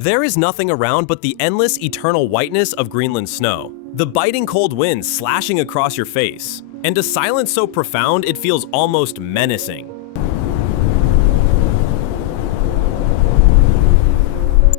There is nothing around but the endless eternal whiteness of Greenland snow, the biting cold winds slashing across your face, and a silence so profound it feels almost menacing.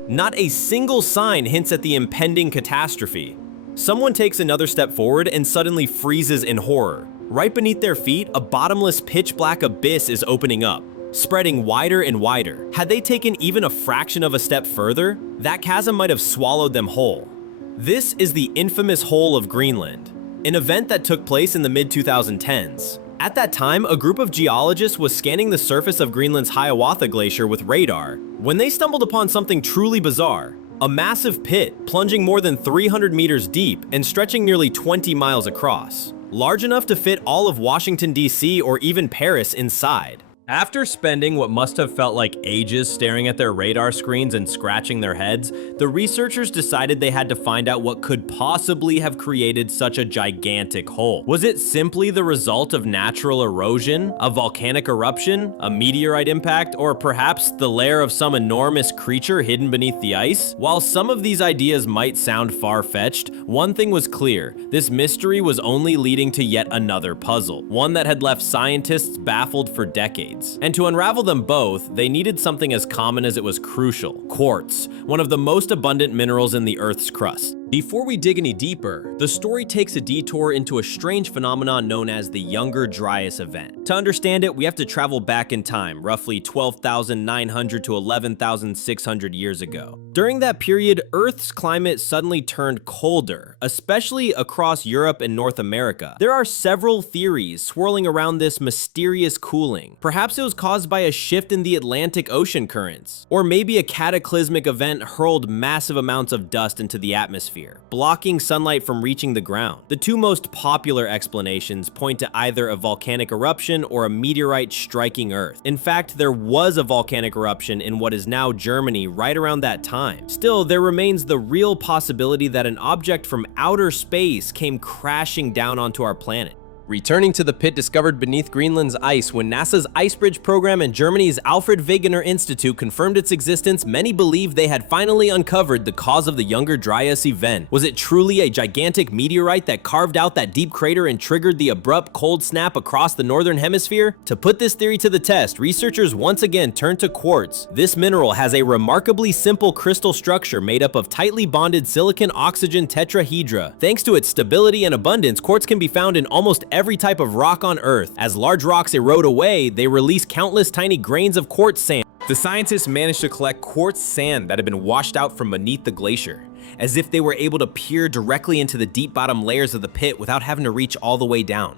Not a single sign hints at the impending catastrophe. Someone takes another step forward and suddenly freezes in horror. Right beneath their feet, a bottomless pitch-black abyss is opening up, spreading wider and wider. Had they taken even a fraction of a step further, that chasm might have swallowed them whole. This is the infamous Hole of Greenland, an event that took place in the mid-2010s. At that time, a group of geologists was scanning the surface of Greenland's Hiawatha Glacier with radar when they stumbled upon something truly bizarre. A massive pit, plunging more than 300 meters deep and stretching nearly 20 miles across, large enough to fit all of Washington, D.C. or even Paris inside. After spending what must have felt like ages staring at their radar screens and scratching their heads, the researchers decided they had to find out what could possibly have created such a gigantic hole. Was it simply the result of natural erosion, a volcanic eruption, a meteorite impact, or perhaps the lair of some enormous creature hidden beneath the ice? While some of these ideas might sound far-fetched, one thing was clear: this mystery was only leading to yet another puzzle, one that had left scientists baffled for decades. And to unravel them both, they needed something as common as it was crucial: quartz, one of the most abundant minerals in the Earth's crust. Before we dig any deeper, the story takes a detour into a strange phenomenon known as the Younger Dryas event. To understand it, we have to travel back in time, roughly 12,900 to 11,600 years ago. During that period, Earth's climate suddenly turned colder, especially across Europe and North America. There are several theories swirling around this mysterious cooling. Perhaps it was caused by a shift in the Atlantic Ocean currents, or maybe a cataclysmic event hurled massive amounts of dust into the atmosphere, blocking sunlight from reaching the ground. The two most popular explanations point to either a volcanic eruption or a meteorite striking Earth. In fact, there was a volcanic eruption in what is now Germany right around that time. Still, there remains the real possibility that an object from outer space came crashing down onto our planet. Returning to the pit discovered beneath Greenland's ice when NASA's Ice Bridge program and Germany's Alfred Wegener Institute confirmed its existence, many believed they had finally uncovered the cause of the Younger Dryas event. Was it truly a gigantic meteorite that carved out that deep crater and triggered the abrupt cold snap across the northern hemisphere? To put this theory to the test, researchers once again turned to quartz. This mineral has a remarkably simple crystal structure made up of tightly bonded silicon-oxygen tetrahedra. Thanks to its stability and abundance, quartz can be found in almost every type of rock on Earth. As large rocks erode away, they release countless tiny grains of quartz sand. The scientists managed to collect quartz sand that had been washed out from beneath the glacier, as if they were able to peer directly into the deep bottom layers of the pit without having to reach all the way down.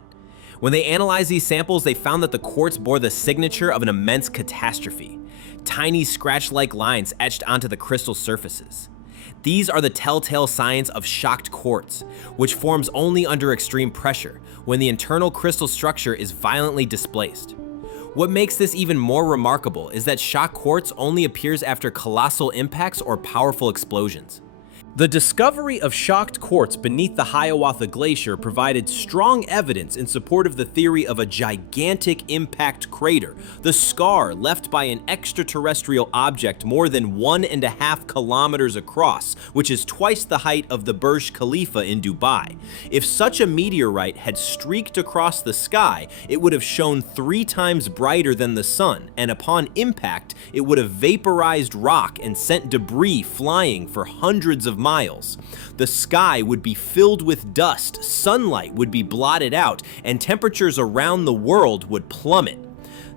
When they analyzed these samples, they found that the quartz bore the signature of an immense catastrophe: tiny scratch-like lines etched onto the crystal surfaces. These are the telltale signs of shocked quartz, which forms only under extreme pressure, when the internal crystal structure is violently displaced. What makes this even more remarkable is that shocked quartz only appears after colossal impacts or powerful explosions. The discovery of shocked quartz beneath the Hiawatha Glacier provided strong evidence in support of the theory of a gigantic impact crater, the scar left by an extraterrestrial object more than 1.5 kilometers across, which is twice the height of the Burj Khalifa in Dubai. If such a meteorite had streaked across the sky, it would have shone 3 times brighter than the sun, and upon impact, it would have vaporized rock and sent debris flying for hundreds of miles. The sky would be filled with dust, sunlight would be blotted out, and temperatures around the world would plummet.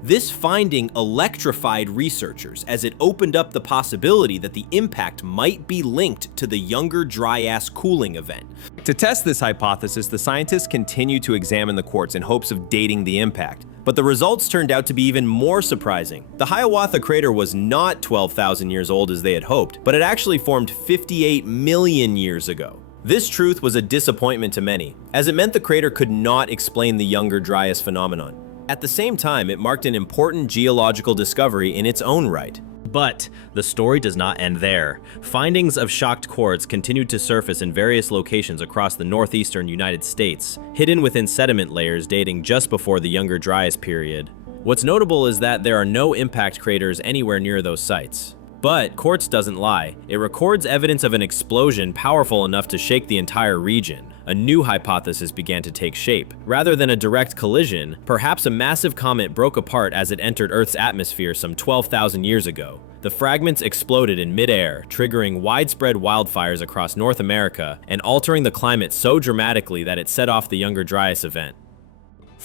This finding electrified researchers as it opened up the possibility that the impact might be linked to the Younger Dryas cooling event. To test this hypothesis, the scientists continued to examine the quartz in hopes of dating the impact. But the results turned out to be even more surprising. The Hiawatha crater was not 12,000 years old as they had hoped, but it actually formed 58 million years ago. This truth was a disappointment to many, as it meant the crater could not explain the Younger Dryas phenomenon. At the same time, it marked an important geological discovery in its own right. But the story does not end there. Findings of shocked quartz continued to surface in various locations across the northeastern United States, hidden within sediment layers dating just before the Younger Dryas period. What's notable is that there are no impact craters anywhere near those sites. But quartz doesn't lie. It records evidence of an explosion powerful enough to shake the entire region. A new hypothesis began to take shape. Rather than a direct collision, perhaps a massive comet broke apart as it entered Earth's atmosphere some 12,000 years ago. The fragments exploded in midair, triggering widespread wildfires across North America and altering the climate so dramatically that it set off the Younger Dryas event.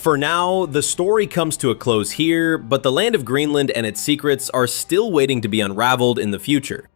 For now, the story comes to a close here, but the land of Greenland and its secrets are still waiting to be unraveled in the future.